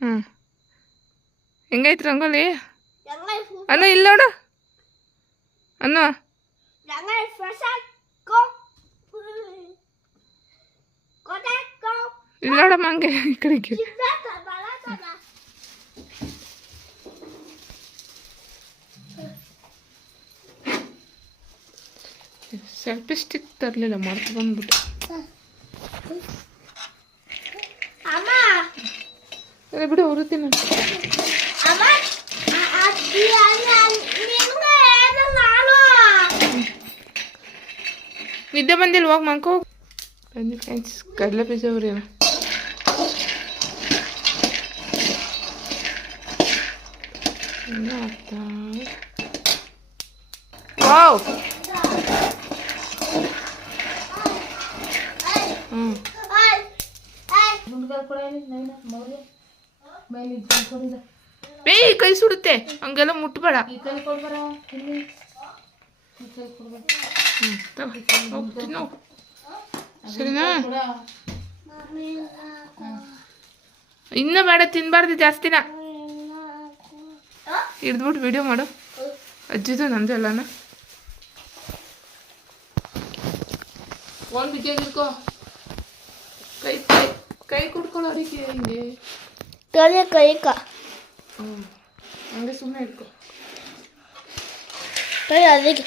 ಹ್ಞೂ ಹೆಂಗೈತೆ ರಂಗೋಲಿ. ಅನ್ನ ಇಲ್ಲ ನೋಡು ಅನ್ನ. ಇಲ್ಲ ನೋಡಮ್ಮ ಹಂಗೆ ಈ ಕಡೆಗೆ. ಸೆಲ್ಫಿ ಸ್ಟಿಕ್ ತರಲಿಲ್ಲ ಮರ್ತು ಬಂದ್ಬಿಟ್ಟು Ama. ಅದೇ ಬಿಡು ಉರುತ್ತೀನಿ Ama. Dia ನಿಮ್ಗೆ ಏನು ನಾನು ನಿದ್ದೆ ಬಂದಿಲ್ಲ ಹೋಗಿ ಮಾಡ್ಕೋ ಬಂದಿ ಫ್ರೆಂಡ್ಸ್ ಕಡಲೆ ಬೀಜ ಉರಿಯೋಣ ಇನ್ನೂ ಆಗ್ತಾ ವಾವ್ ಹ್ಞೂ ಬೇಯ್ ಕೈ ಸುಡುತ್ತೆ. ಹಂಗೆಲ್ಲ ಮುಟ್ಬೇಡ. ಹ್ಞೂ ಹೋಗು ಸರಿನಾ? ಇನ್ನೂ ಬೇಡ ತಿನ್ನಬಾರ್ದು ಜಾಸ್ತಿನ. ಹಿಡ್ದ್ಬಿಟ್ಟು ವಿಡಿಯೋ ಮಾಡು. ಅಜ್ಜಿದು ನಂದು ಎಲ್ಲನ ಒಂದು ಬಿಜಿ ಕೈ ಕೈ 너네 거 이거. 응. 안돼 손에 이거. 빨리 안 되게.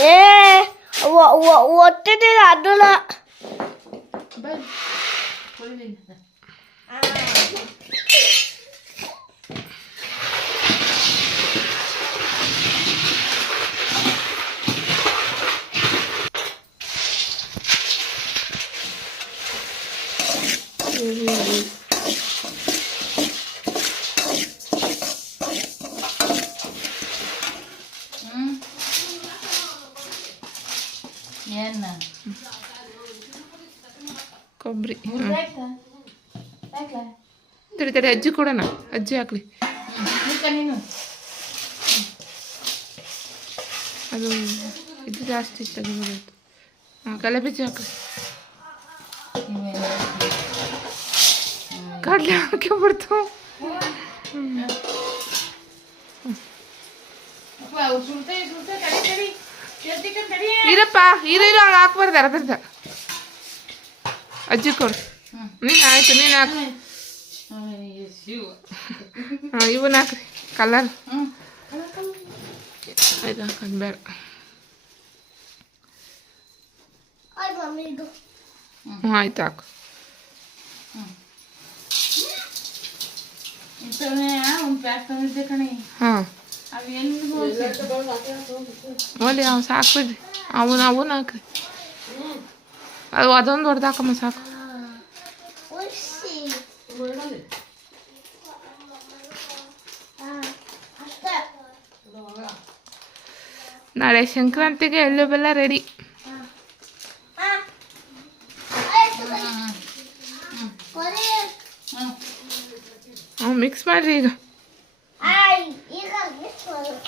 예, 我我我这个哪都了。不，不是。啊。ಕೊಬ್ಬರಿ ಆಯ್ತಾ ಆಯ್ತಾ ತಡಿ ತಡಿ ಅಜ್ಜಿ ಕೊಡೋಣ ಅಜ್ಜಿ ಹಾಕ್ಲಿ ನಿಂತ ನೀನು ಅದು ಇದು ಜಾಸ್ತಿ ತೆಗಿಬೋದಾಯ್ತು ಹಾಂ ಕಲೆ ಬೀಜ ಹಾಕ್ಲಿ ಕಡಲೆ ಹಾಕಿ ಬಿಡ್ತು ಇರಪ್ಪ ಇರು ಇರು ಹಂಗೆ ಹಾಕ್ಬಾರ್ದು ಅರ್ಧರ್ಧ ಅಜ್ಜಿ ಕೊಡು. ನೀನು ಆಯ್ತು ನೀನು ಹಾಕು. ಹಾಂ ಇವನ್ನ ಹಾಕ್ರಿ ಕಲರ್ ಹ್ಞೂ ಆಯ್ತು ಹಾಕೋದು ಬೇಡ. ಇದು. ಹ್ಞೂ ಆಯ್ತು ಹಾಕು. ಹಾಂ. ಓಲಿ ಅವ್ನು ಸಾಕು ಬಿಡ್ರಿ ಅವನು ಅವನ್ನ ಹಾಕ್ರಿ ಅದು ಅದೊಂದು ಹಾಕಮ್ಮ ಸಾಕು Ah, ನಾಳೆ ಸಂಕ್ರಾಂತಿಗೆ ಎಳ್ಳು ಬೆಲ್ಲ ರೆಡಿ Ah. ಮಿಕ್ಸ್ ಮಾಡಿರಿ ಈಗ ಮಾಡು.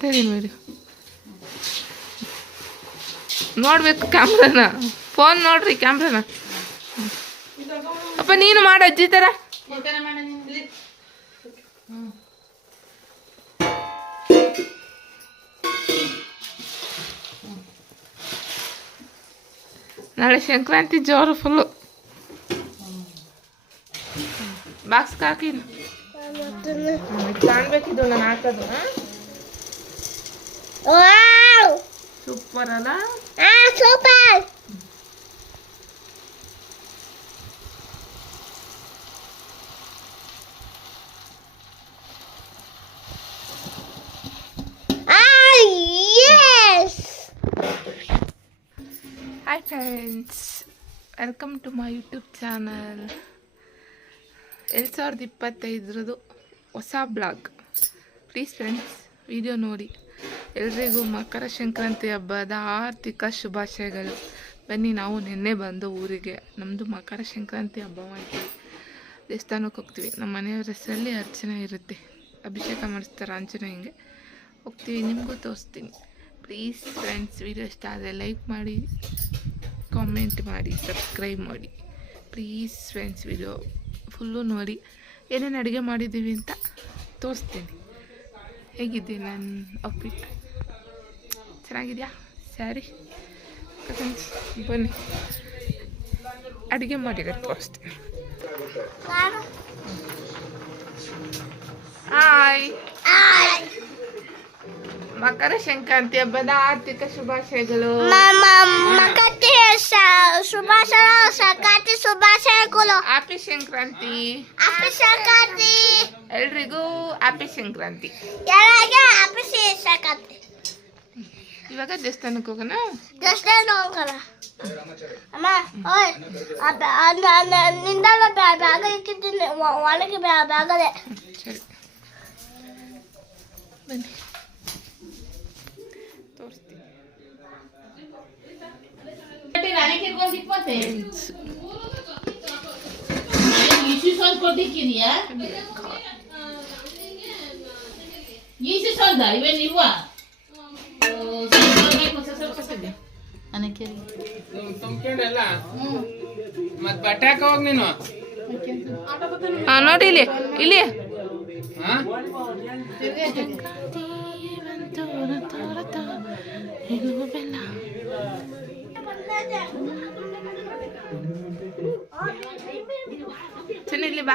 ಮಾಡ್ತಾ ಇದೀನಿ ಬೇರೆ ನೋಡ್ಬೇಕು ಕ್ಯಾಮ್ರಾನ ಫೋನ್ ನೋಡ್ರಿ ಕ್ಯಾಮ್ರಾನ ಅಪ್ಪ ನೀನು ಮಾಡು ಅಜ್ಜಿ ಥರ ಈ ಥರ ಮಾಡು ನೀನು. ಇಲ್ಲಿ. ಹ್ಮ್. ನಾಳೆ ಸಂಕ್ರಾಂತಿ ಜೋರು ಫುಲ್ಲು ಬಾಕ್ಸ್ ಹಾಕಿ ಕಾಣ್ಬೇಕಿದ್ದು ನಾನು ಹಾಕೋದು ವಾವ್ ಸೂಪರ್ ಅಲ್ಲ? ಆ super hi friends welcome to my YouTube channel ಎರಡು ಸಾವಿರದ ಇಪ್ಪತ್ತೈದರದು ಹೊಸ ಬ್ಲಾಗ್ ಪ್ಲೀಸ್ ಫ್ರೆಂಡ್ಸ್ ವಿಡಿಯೋ ನೋಡಿ. ಎಲ್ರಿಗೂ ಮಕರ ಸಂಕ್ರಾಂತಿ ಹಬ್ಬದ ಆರ್ಥಿಕ ಶುಭಾಶಯಗಳು. ಬನ್ನಿ, ನಾವು ನಿನ್ನೆ ಬಂದು ಊರಿಗೆ. ನಮ್ಮದು ಮಕರ ಸಂಕ್ರಾಂತಿ ಹಬ್ಬ ಮಾಡ್ತೀವಿ. ದೇವಸ್ಥಾನಕ್ಕೆ ಹೋಗ್ತೀವಿ. ನಮ್ಮ ಮನೆಯವ್ರ ಹೆಸರಲ್ಲಿ ಅರ್ಚನೆ ಇರುತ್ತೆ. ಅಭಿಷೇಕ ಮಾಡಿಸ್ತಾರೆ ಆಂಜನೇಯಂಗೆ ಹೋಗ್ತೀವಿ, ನಿಮಗೂ ತೋರಿಸ್ತೀನಿ. ಪ್ಲೀಸ್ ಫ್ರೆಂಡ್ಸ್ ವೀಡಿಯೋ ಇಷ್ಟ ಆದರೆ ಲೈಕ್ ಮಾಡಿ ಕಾಮೆಂಟ್ ಮಾಡಿ ಸಬ್ಸ್ಕ್ರೈಬ್ ಮಾಡಿ. ಪ್ಲೀಸ್ ಫ್ರೆಂಡ್ಸ್ ವಿಡಿಯೋ ಫುಲ್ಲು ನೋಡಿ. ಏನೇನು ಅಡುಗೆ ಮಾಡಿದ್ದೀವಿ ಅಂತ ತೋರಿಸ್ತೀನಿ. ಹೇಗಿದೆ ನನ್ನ ಔಟ್ಫಿಟ್ ಚೆನ್ನಾಗಿದೆಯಾ? ಸ್ಯಾರಿ? ಫ್ರೆಂಡ್ಸ್ ಬನ್ನಿ. ಅಡುಗೆ ಮಾಡಿ ತೋರಿಸ್ತೀನಿ ನಾನು. ಹಾಯ್. ಆಯ್ ಮಕರ ಸಂಕ್ರಾಂತಿ ಹಬ್ಬದ ಆರ್ಥಿಕ ಶುಭಾಶಯಗಳು. ಮಮ್ಮ ಮಕತೆ ಶುಭಾಶಯ ಸಂಕ್ರಾಂತಿ ಶುಭಾಶಯಗಳು. ಹ್ಯಾಪಿ ಸಂಕ್ರಾಂತಿ. ಹ್ಯಾಪಿ ಸಂಕ್ರಾಂತಿ. ಎಲ್ರಿಗೂ ಹ್ಯಾಪಿ ಸಂಕ್ರಾಂತಿ. ಯಾರಿಗೆ ಹ್ಯಾಪಿ ಸಂಕ್ರಾಂತಿ. ಇವಾಗ ದೇವಸ್ಥಾನಕ್ಕೆ ಹೋಗೋಣ? ದೇವಸ್ಥಾನ ನೋಡ್ಕಲ್ಲ ಅಮ್ಮ ಓಯ್ ನಿಂದಲ್ಲ ಬ್ಯಾಗ ಇಕ್ಕಿದ್ದೀನಿ. ಒಳಗೆ ಬ್ಯಾಗದೆ ಸರಿ. ಬನ್ನಿ. ತೋರಿಸ್ತೀನಿ. ಕೊಟ್ಟಿಕ್ಕಿದ್ಯಾ? ಈಸಿ ಸೊಂದ ಇವೇನು ತುಂಬ್ಕೊಂಡೆಲ್ಲ. ಮತ್ ಬಟ್ಟೆ ಹಾಕ ಹೋಗ್ ನೀನು? ಹಾಂ ನೋಡಿ ಇಲ್ಲಿ ಇಲ್ಲಿ. ಹಾ? ಚೆನ್ನ ಇಲ್ಲಿ ಬಾ.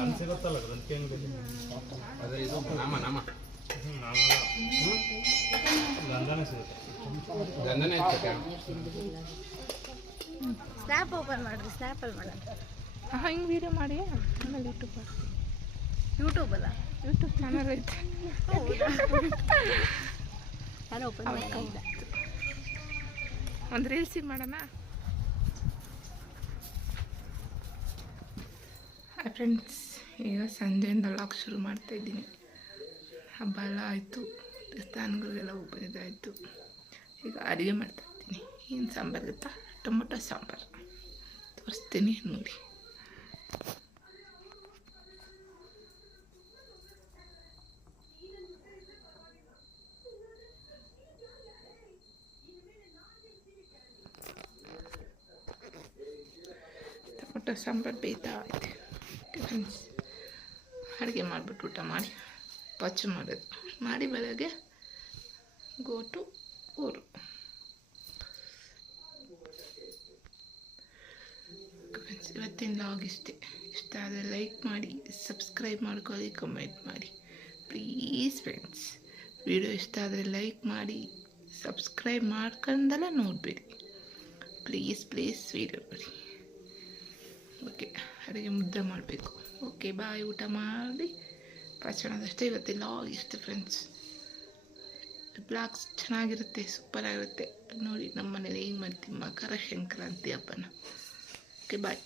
ಮಾಡ್ತಿದ್ದೀಗ ಅಂಗಡಿ ಅದೇ ಇದು ನಾಮ ನಾಮ ಗಂಧನೇ ಇರ್ತೈತೆ. ಸ್ನ್ಯಾಪ್ ಓಪನ್ ಮಾಡ್ರಿ ಸ್ನ್ಯಾಪಲ್ಲಿ ಮಾಡೋಣ. ಹಾಂ ಹಿಂಗೆ ವೀಡಿಯೋ ಮಾಡಿ ಆಮೇಲೆ ಯೂಟ್ಯೂಬ್ ಯೂಟ್ಯೂಬ್ ಅಲ್ಲ? ಯೂಟ್ಯೂಬ್ ಚಾನಲ್ ಐತೆ. ನಾನು ಓಪನ್ ಮಾಡಿಲ್ಲ ಒಂದು ರೀಲ್ಸಿಗೆ ಮಾಡೋಣ? ಫ್ರೆಂಡ್ಸ್ ಈಗ ಸಂಜೆಯಿಂದ ಲಾಕ್ ಶುರು ಮಾಡ್ತಾಯಿದ್ದೀನಿ ಹಬ್ಬ ಎಲ್ಲ ಆಯಿತು ದೇವಸ್ಥಾನಗಳಿಗೆಲ್ಲ ಹೋಗೋದಾಯಿತು ಈಗ ಅಡುಗೆ ಮಾಡ್ತಾಯಿದ್ದೀನಿ ಏನು ಸಾಂಬಾರು ಗೊತ್ತಾ? ಟೊಮೊಟೊ ಸಾಂಬಾರು. ತೋರಿಸ್ತೀನಿ ನೋಡಿ. ಟೊಮೊಟೊ ಸಾಂಬಾರು ಬೇಯ್ತಾ? ಐತೆ ಫ್ರೆಂಡ್ಸ್, ಅಡುಗೆ ಮಾಡಿಬಿಟ್ಟು ಊಟ ಮಾಡಿ, ಪಚ್ಚು ಮಾಡೋದು. ಮಾಡಿ ಬೆಳಗ್ಗೆ ಗೋಟು ಊರು. ಫ್ರೆಂಡ್ಸ್ ಇವತ್ತಿನ ಲಾಗ್ ಇಷ್ಟೇ. ಇಷ್ಟ ಆದರೆ ಲೈಕ್ ಮಾಡಿ ಸಬ್ಸ್ಕ್ರೈಬ್ ಮಾಡ್ಕೊಳ್ಳಿ ಕಮೆಂಟ್ ಮಾಡಿ. ಪ್ಲೀಸ್ ಫ್ರೆಂಡ್ಸ್ ವಿಡಿಯೋ ಇಷ್ಟ ಆದರೆ ಲೈಕ್ ಮಾಡಿ ಸಬ್ಸ್ಕ್ರೈಬ್ ಮಾಡ್ಕೊಂಡೆಲ್ಲ ನೋಡಬೇಡಿ. ಪ್ಲೀಸ್ ಪ್ಲೀಸ್ ವಿಡಿಯೋ ನೋಡಿ. ಓಕೆ ಅಡುಗೆ ಮುದ್ದೆ ಮಾಡಬೇಕು. ಓಕೆ ಬಾಯ್ ಊಟ ಮಾಡಿ ಪಾಚಣದಷ್ಟೇ ಇವತ್ತು ಲಾಗ್ ಇಷ್ಟ ಫ್ರೆಂಡ್ಸ್ ಬ್ಲಾಕ್ಸ್ ಚೆನ್ನಾಗಿರುತ್ತೆ ಸೂಪರ್ ಆಗಿರುತ್ತೆ. ನೋಡಿ ನಮ್ಮ ಮನೇಲಿ ಏನು ಮಾಡ್ತೀವಿ? ಮಕರ ಸಂಕ್ರಾಂತಿ ಹಬ್ಬನ. ಓಕೆ ಬಾಯ್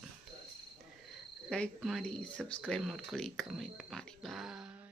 ಲೈಕ್ ಮಾಡಿ ಸಬ್ಸ್ಕ್ರೈಬ್ ಮಾಡ್ಕೊಳ್ಳಿ ಕಮೆಂಟ್ ಮಾಡಿ. ಬಾಯ್